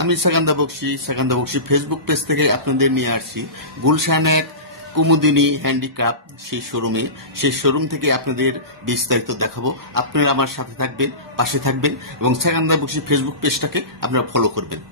আমি সেকান্দা Bakshi Facebook page থেকে আপনাদের নিয়ে আসছি গুলশানের কুমুদিনী হ্যান্ডিক্রাফট সেই শোরুম থেকে আপনাদের বিস্তারিত দেখাবো। আপনারা আমার সাথে থাকবেন, পাশে থাকবেন এবং সেকান্দা বক্সি ফেসবুক পেজটাকে আপনারা ফলো করবেন।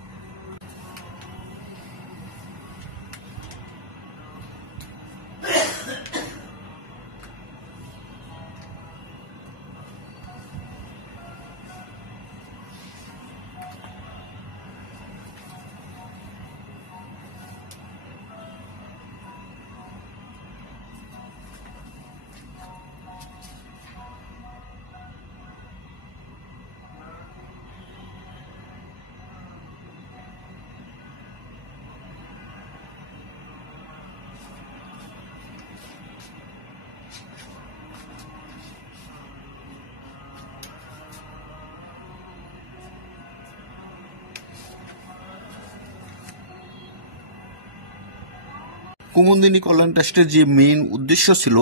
কুমুদিনী কল্যাণ ট্রাস্টের যে মেইন উদ্দেশ্য ছিল,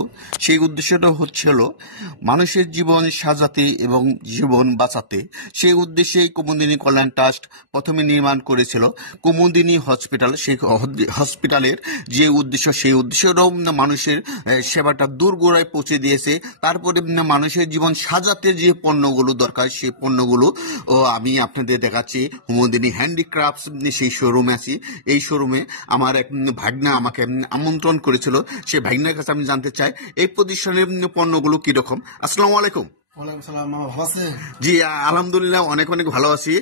সেই উদ্দেশ্যটা হলো মানুষের জীবন সাজাতে এবং জীবন বাঁচাতে। সেই উদ্দেশ্যে কুমুদিনী কল্যাণ ট্রাস্ট প্রথমে নির্মাণ করেছিল কুমুদিনী হসপিটাল। সেই হসপিটালের যে উদ্দেশ্য, সেই উদ্দেশ্যটাও মানুষের সেবাটা দূরগোড়ায় পৌঁছে দিয়েছে। তারপরে মানুষের জীবন সাজাতে যে পণ্যগুলো দরকার, সেই পণ্যগুলো আমি আপনাদের দেখাচ্ছি। কুমুদিনী হ্যান্ডিক্রাফট সেই শোরুমে আছি। এই শোরুমে আমার এক ভাগনা আমাকে আমন্ত্রণ করেছিল। সেই ভাগনার কাছে আমি জানতে চাই এই প্রতিষ্ঠানের পণ্যগুলো কিরকম। আসসালামু আলাইকুম। জি আলহামদুলিল্লাহ, অনেক অনেক ভালো আছি।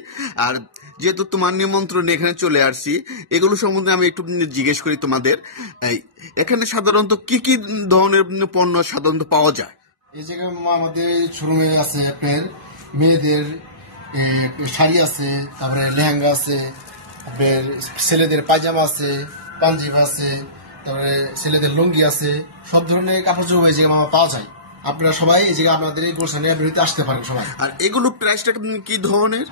আর যেহেতু তোমার নিমন্ত্রণ এখানে চলে আসছি, এগুলো সম্বন্ধে আমি একটু জিজ্ঞেস করি তোমাদের। এখানে সাধারণত কি কি ধরনের পণ্য সাধারণত পাওয়া যায়? এই জায়গায় আমাদের শোরুমে আছে আপনার মেয়েদের শাড়ি আছে, তারপরে লেহেঙ্গা আছে, আপনার ছেলেদের পায়জামা আছে, পাঞ্জাবি আছে, তারপরে ছেলেদের লুঙ্গি আছে। সব ধরনের কাপড় চোপড় এই জায়গায় পাওয়া যায়। আপনারা সবাই এই জায়গায় আপনাদের এই গুলশানে বেরোতে আসতে পারেন সবাই। আর এগুলো প্রাইসটা কি ধরনের?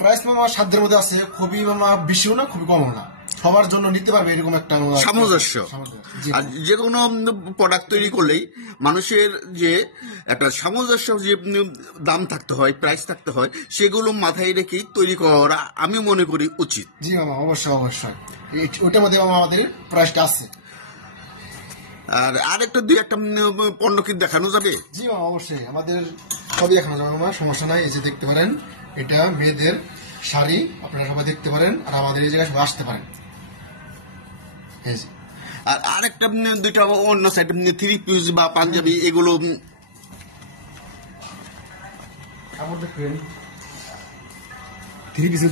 প্রাইস সাধ্যের মধ্যে আছে, খুবই বেশিও না, খুবই কমও না, সবার জন্য নিতে পারবে এরকম একটা সামঞ্জস্য। আর যে কোনো প্রোডাক্ট তৈরি করলেই মানুষের যে একটা সামঞ্জস্য, যে দাম থাকতে হয়, প্রাইস থাকতে হয়, সেগুলো মাথায় রেখেই তৈরি করা আমি মনে করি উচিত। জি মামা, অবশ্যই অবশ্যই ওইটার মধ্যে আমাদের প্রাইসটা আছে। আর আরেকটা দুই একটা পণ্য কি দেখানো যাবে? জি মামা, অবশ্যই আমাদের সবই দেখানো যাবে মামা, সমস্যা নাই। এই যে দেখতে পারেন, এটা মেয়েদের শাড়ি, আপনারা সবাই দেখতে পারেন। আর আমাদের এই জায়গায় সবাই আসতে পারেন। আর আরেকটা দুইটা অন্য সাইড থ্রি পিস বা পাঞ্জাবি, এগুলো থ্রি পিস